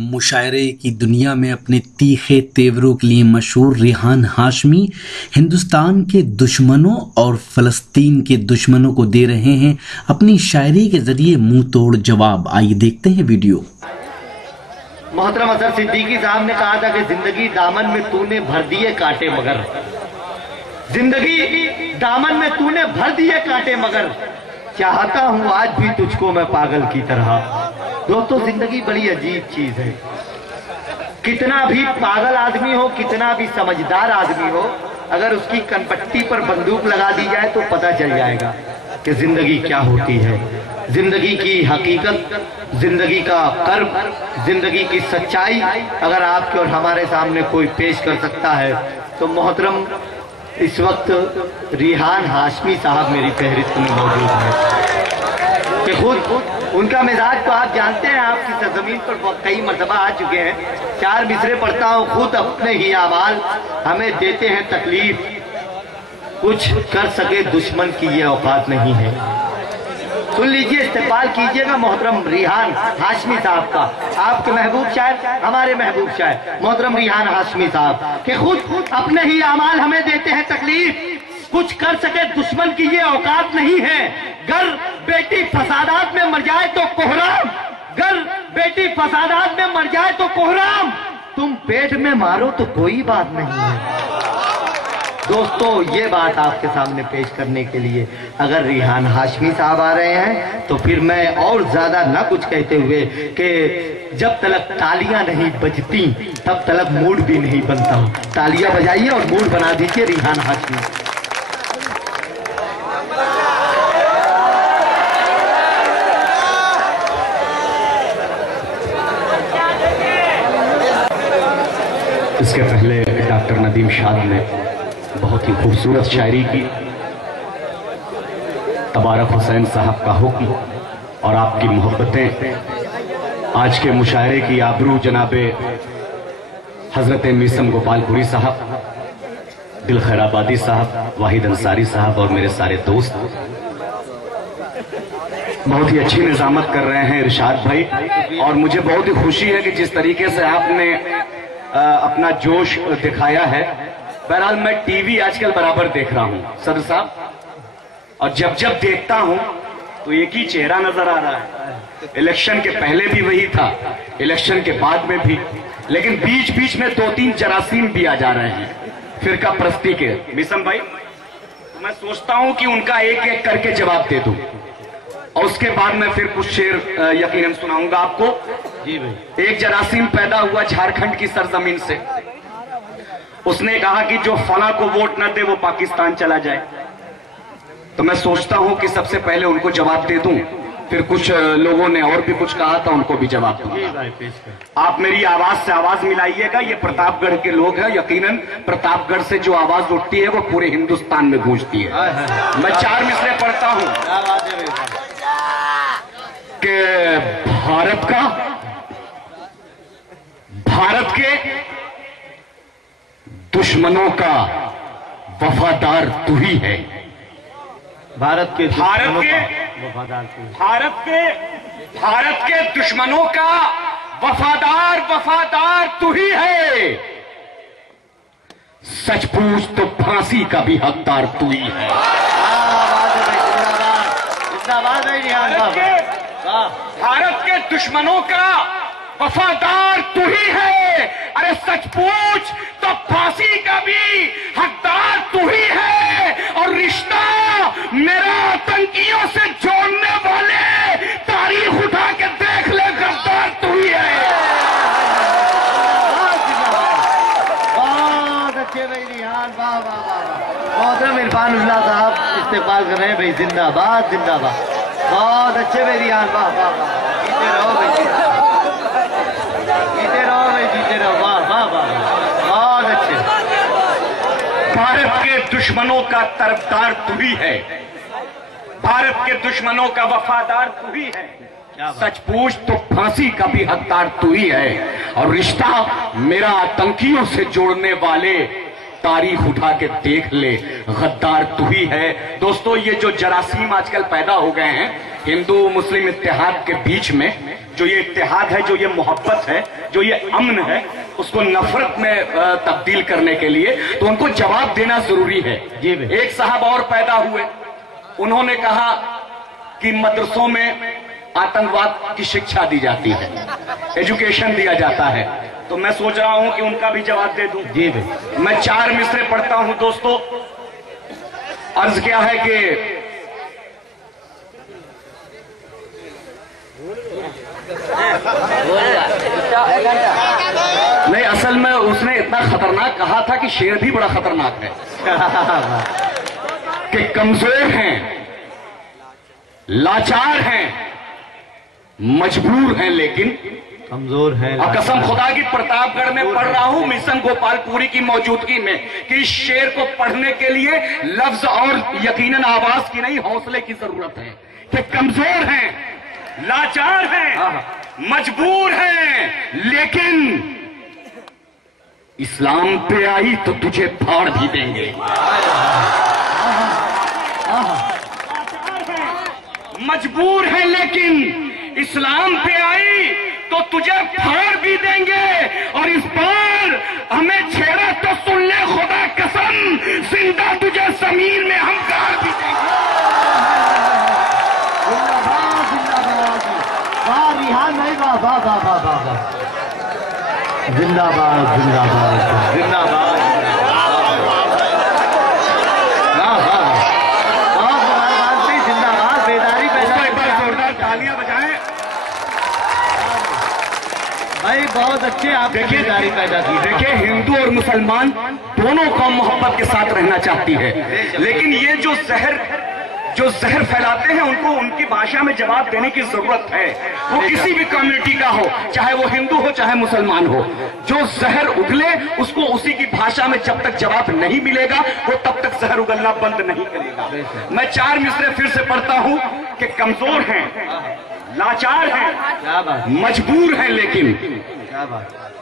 मुशायरे की दुनिया में अपने तीखे तेवरों के लिए मशहूर रिहान हाशमी हिंदुस्तान के दुश्मनों और फ़लस्तीन के दुश्मनों को दे रहे हैं अपनी शायरी के जरिए मुंह तोड़ जवाब। आइए देखते हैं वीडियो। मोहतरम अजहर सिद्दीकी साहब ने कहा था कि जिंदगी दामन में तूने भर दिए कांटे मगर, जिंदगी दामन में तूने भर दिए कांटे मगर, चाहता हूं आज भी तुझको मैं पागल की तरह। दोस्तों, जिंदगी बड़ी अजीब चीज है। कितना भी पागल आदमी हो, कितना भी समझदार आदमी हो, अगर उसकी कनपट्टी पर बंदूक लगा दी जाए तो पता चल जाएगा कि जिंदगी क्या होती है। जिंदगी की हकीकत, जिंदगी का कर्म, जिंदगी की सच्चाई अगर आपके और हमारे सामने कोई पेश कर सकता है तो मोहतरम इस वक्त रिहान हाशमी साहब मेरी फहरिस्त में मौजूद है कि खुद उनका मिजाज तो आप जानते हैं, आपकी सरजमीन पर कई मरतबा आ चुके हैं। 4 मिसरे पढ़ता हूँ, खुद अपने ही आवाल हमें देते हैं तकलीफ, कुछ कर सके दुश्मन की ये औकात नहीं है। सुन लीजिए, इस्तेमाल कीजिएगा मोहतरम रिहान हाशमी साहब का, आपके महबूब शायर, हमारे महबूब शायर मोहतरम रिहान हाशमी साहब के खुद अपने ही आमाल हमें देते हैं तकलीफ, कुछ कर सके दुश्मन की ये औकात नहीं है। गर बेटी फसादात में मर जाए तो कोहराम, गर बेटी फसादात में मर जाए तो कोहराम, तुम पेट में मारो तो कोई बात नहीं है। दोस्तों, ये बात आपके सामने पेश करने के लिए अगर रिहान हाशमी साहब आ रहे हैं तो फिर मैं और ज्यादा ना कुछ कहते हुए कि जब तक तालियां नहीं बजती तब तक मूड भी नहीं बनता। तालियां बजाइए और मूड बना दीजिए रिहान हाशमी। इसके पहले डॉक्टर नदीम शाद ने बहुत ही खूबसूरत शायरी की। तबारक हुसैन साहब का हुक्म और आपकी मोहब्बतें, आज के मुशायरे की आबरू जनाबे हजरत मीसम गोपालपुरी साहब, दिल खैराबादी साहब, वाहिद अंसारी साहब और मेरे सारे दोस्त बहुत ही अच्छी निजामत कर रहे हैं इरशाद भाई। और मुझे बहुत ही खुशी है कि जिस तरीके से आपने अपना जोश दिखाया है। बहरहाल मैं टीवी आजकल बराबर देख रहा हूं सदर साहब, और जब जब देखता हूं तो एक ही चेहरा नजर आ रहा है। इलेक्शन के पहले भी वही था, इलेक्शन के बाद में भी, लेकिन बीच बीच में 2-3 जरासीम भी आ जा रहे हैं फिरका परस्ती के। मिसम भाई, तो मैं सोचता हूं कि उनका एक एक करके जवाब दे दूं और उसके बाद मैं फिर कुछ शेर यकीनन सुनाऊंगा आपको। जी भाई। एक जरासीम पैदा हुआ झारखंड की सरजमीन से, उसने कहा कि जो फला को वोट न दे वो पाकिस्तान चला जाए। तो मैं सोचता हूं कि सबसे पहले उनको जवाब दे दूं, फिर कुछ लोगों ने और भी कुछ कहा था, उनको भी जवाब दूंगा। आप मेरी आवाज से आवाज मिलाइएगा। ये प्रतापगढ़ के लोग हैं, यकीनन प्रतापगढ़ से जो आवाज उठती है वो पूरे हिंदुस्तान में गूंजती है। मैं 4 मिसरे पढ़ता हूं कि भारत के दुश्मनों का वफादार तू ही है। भारत के दुश्मनों का वफादार तू ही है। सच पूछ तो फांसी का भी हकदार तू ही है। भारत के दुश्मनों का वफादार तू ही है। अरे सच पूछ तो फांसी का भी हकदार तू ही है। और रिश्ता मेरा आतंकियों से जोड़ने वाले तारीख उठा के देख ले, गद्दार तू ही है। बहुत अच्छे भाई रिहान, वाह वाह वाह। मोहतरम इरफानुल्लाह साहब इस्तेमाल कर रहे हैं भाई, जिंदाबाद जिंदाबाद। बहुत अच्छे भाई रिहान, वाह वाह वाह। जीते रहो भाई, जीते रहो भाई, जीते रहो, वाह वाह वाह, बहुत अच्छे। भारत के दुश्मनों का तरफदार तू ही है। भारत के दुश्मनों का वफादार तू ही है। सच पूछ तो फांसी का भी हकदार तू ही है। और रिश्ता मेरा आतंकियों से जोड़ने वाले तारीख उठा के देख ले, गद्दार तू ही है। दोस्तों, ये जो जरासीम आजकल पैदा हो गए हैं हिंदू मुस्लिम इत्तेहाद के बीच में जो ये इत्तेहाद है, जो ये मोहब्बत है, जो ये अमन है, उसको नफरत में तब्दील करने के लिए तो उनको जवाब देना जरूरी है। एक साहब और पैदा हुए, उन्होंने कहा कि मदरसों में आतंकवाद की शिक्षा दी जाती है, एजुकेशन दिया जाता है, तो मैं सोच रहा हूं कि उनका भी जवाब दे दूं। जी भाई, मैं 4 मिसरे पढ़ता हूं दोस्तों। अर्ज क्या है कि नहीं, असल में उसने इतना खतरनाक कहा था कि शेर भी बड़ा खतरनाक है कि कमजोर हैं, लाचार हैं, मजबूर हैं लेकिन कमजोर है। और कसम खुदा की प्रतापगढ़ में पढ़ रहा हूं मिशन गोपालपुरी की मौजूदगी में कि इस शेर को पढ़ने के लिए लफ्ज और यकीनन आवाज की नहीं, हौसले की जरूरत है कि कमजोर हैं, लाचार हैं, मजबूर हैं, लेकिन इस्लाम पे आई तो तुझे फाड़ भी देंगे। मजबूर है लेकिन इस्लाम पे आई तो तुझे फाड़ भी देंगे, और इस बार हमें छेड़ा तो सुन ले खुदा कसम, जिंदा तुझे जमीन में हम गाड़ भी देंगे। जिंदाबाद जिंदाबाद जिंदाबाद। जिंदाबाद, बेदारी पैदा, जोरदार तालियां बजाएं भाई, बहुत अच्छे आप देखिए बेदारी पैदा की। देखिए, हिंदू और मुसलमान दोनों कौम मोहब्बत के साथ रहना चाहती है, लेकिन ये जो जहर फैलाते हैं उनको उनकी भाषा में जवाब देने की जरूरत है। वो किसी भी कम्युनिटी का हो, चाहे वो हिंदू हो चाहे मुसलमान हो, जो जहर उगले उसको उसी की भाषा में जब तक जवाब नहीं मिलेगा वो तब तक जहर उगलना बंद नहीं करेगा। मैं 4 मिसरे फिर से पढ़ता हूं कि कमजोर हैं, लाचार हैं, मजबूर हैं, लेकिन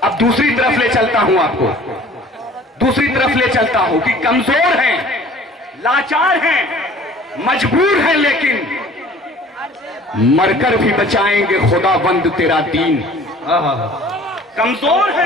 अब दूसरी तरफ ले चलता हूं आपको, दूसरी तरफ ले चलता हूं कि कमजोर हैं, लाचार हैं, मजबूर है, लेकिन मरकर भी बचाएंगे खुदाबंद तेरा दीन। कमजोर है,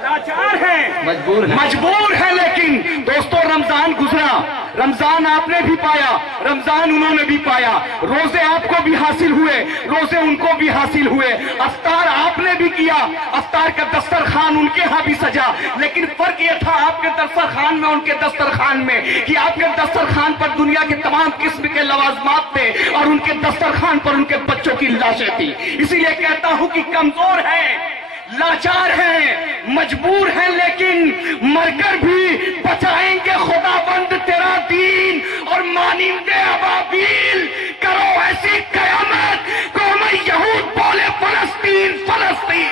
लाचार है, मजबूर है, लेकिन दोस्तों रमजान गुजरा, रमजान आपने भी पाया, रमजान उन्होंने भी पाया, रोजे आपको भी हासिल हुए, रोजे उनको भी हासिल हुए, अफ्तार आपने भी किया, अफ्तार का दस्तरखान उनके यहां भी सजा, लेकिन फर्क यह था आपके दस्तरखान में उनके दस्तरखान में कि आपके दस्तरखान पर दुनिया के तमाम किस्म के लवाजमात थे और उनके दस्तरखान पर उनके बच्चों की लाशें थी। इसीलिए कहता हूं कि कमजोर है, लाचार हैं, मजबूर हैं, लेकिन मरकर भी बचाएंगे खुदाबंद तेरा दीन, और मानिंदे अबाबील करो ऐसी कयामत कौम यहूद बोले फलस्तीन फलस्तीन।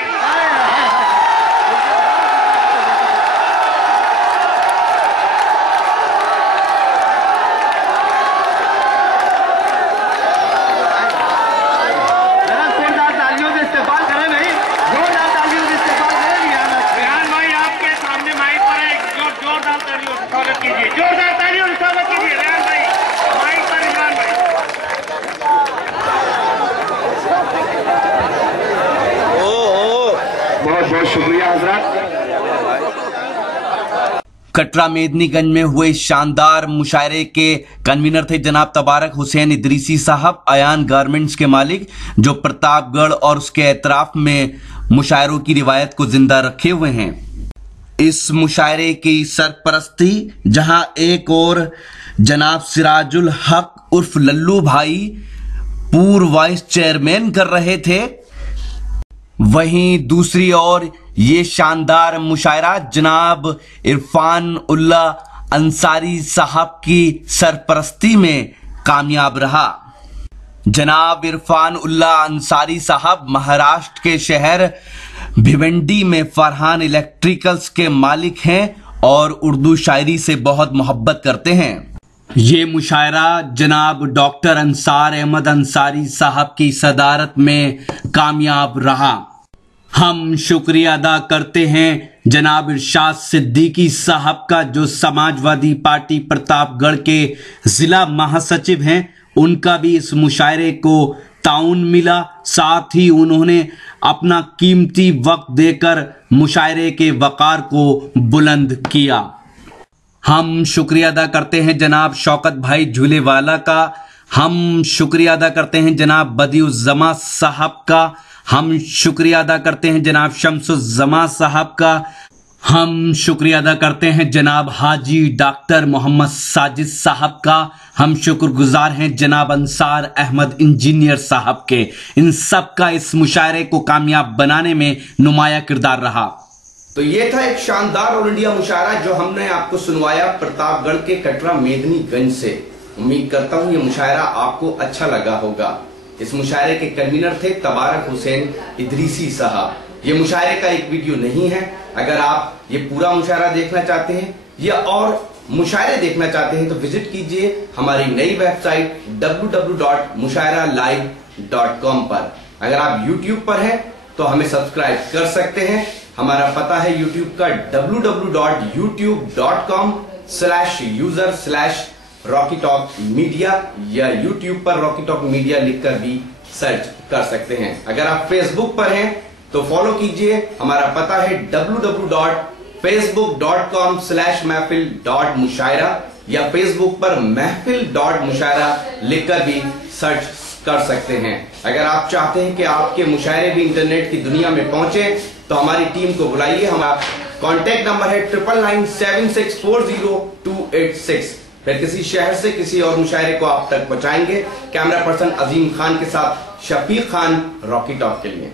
बहुत शुक्रिया हजरत। कटरा मेदिनीगंज में हुए शानदार मुशायरे के कन्वीनर थे जनाब तबारक हुसैन इदरीसी साहब, अयान गारमेंट्स के मालिक, जो प्रतापगढ़ और उसके एतराफ में मुशायरों की रिवायत को जिंदा रखे हुए हैं। इस मुशायरे की सरपरस्ती जहां एक और जनाब सिराजुल हक उर्फ लल्लू भाई पूर्व वाइस चेयरमैन कर रहे थे, वहीं दूसरी ओर ये शानदार मुशायरा जनाब इरफान उल्ला अंसारी साहब की सरपरस्ती में कामयाब रहा। जनाब इरफान उल्ला अंसारी साहब महाराष्ट्र के शहर भिवंडी में फरहान इलेक्ट्रिकल्स के मालिक हैं और उर्दू शायरी से बहुत मोहब्बत करते हैं। ये मुशायरा जनाब डॉक्टर अंसार अहमद अंसारी साहब की सदारत में कामयाब रहा। हम शुक्रिया अदा करते हैं जनाब इरशाद सिद्दीकी साहब का, जो समाजवादी पार्टी प्रतापगढ़ के जिला महासचिव हैं उनका भी इस मुशायरे को ताउन मिला, साथ ही उन्होंने अपना कीमती वक्त देकर मुशायरे के वकार को बुलंद किया। हम शुक्रिया अदा करते हैं जनाब शौकत भाई झूलेवाला का, हम शुक्रिया अदा करते हैं जनाब बदियुज़्ज़मा साहब का, हम शुक्रिया अदा करते हैं जनाब शम्सुज़्ज़मा साहब का, हम शुक्रिया अदा करते हैं जनाब हाजी डॉक्टर मोहम्मद साजिद साहब का, हम शुक्रगुजार हैं जनाब अंसार अहमद इंजीनियर साहब के। इन सब का इस मुशायरे को कामयाब बनाने में नुमाया किरदार रहा। तो ये था एक शानदार ऑल इंडिया मुशायरा जो हमने आपको सुनवाया प्रतापगढ़ के कटरा मेदिनीगंज से। उम्मीद करता हूं ये मुशायरा आपको अच्छा लगा होगा। इस मुशायरे के कन्वीनर थे तबारक हुसैन इदरीसी साहब। ये मुशायरे का एक वीडियो नहीं है। अगर आप ये पूरा मुशायरा देखना चाहते हैं या और मुशायरे देखना चाहते हैं तो विजिट कीजिए हमारी नई वेबसाइट www.mushairalive.com पर। अगर आप YouTube पर हैं तो हमें सब्सक्राइब कर सकते हैं। हमारा पता है YouTube का www.youtube.com/user/RockyTalk Media या YouTube पर रॉकी टॉक मीडिया लिखकर भी सर्च कर सकते हैं। अगर आप Facebook पर हैं तो फॉलो कीजिए। हमारा पता है www.facebook.com/महफिल.मुशायरा या Facebook पर महफिल.मुशायरा लिखकर भी सर्च कर सकते हैं। अगर आप चाहते हैं कि आपके मुशायरे भी इंटरनेट की दुनिया में पहुंचे तो हमारी टीम को बुलाइए। हमारा कॉन्टैक्ट नंबर है 9997640286। फिर किसी शहर से किसी और मुशायरे को आप तक पहुंचाएंगे। कैमरा पर्सन अजीम खान के साथ शफीक खान, रॉकी टॉक के लिए।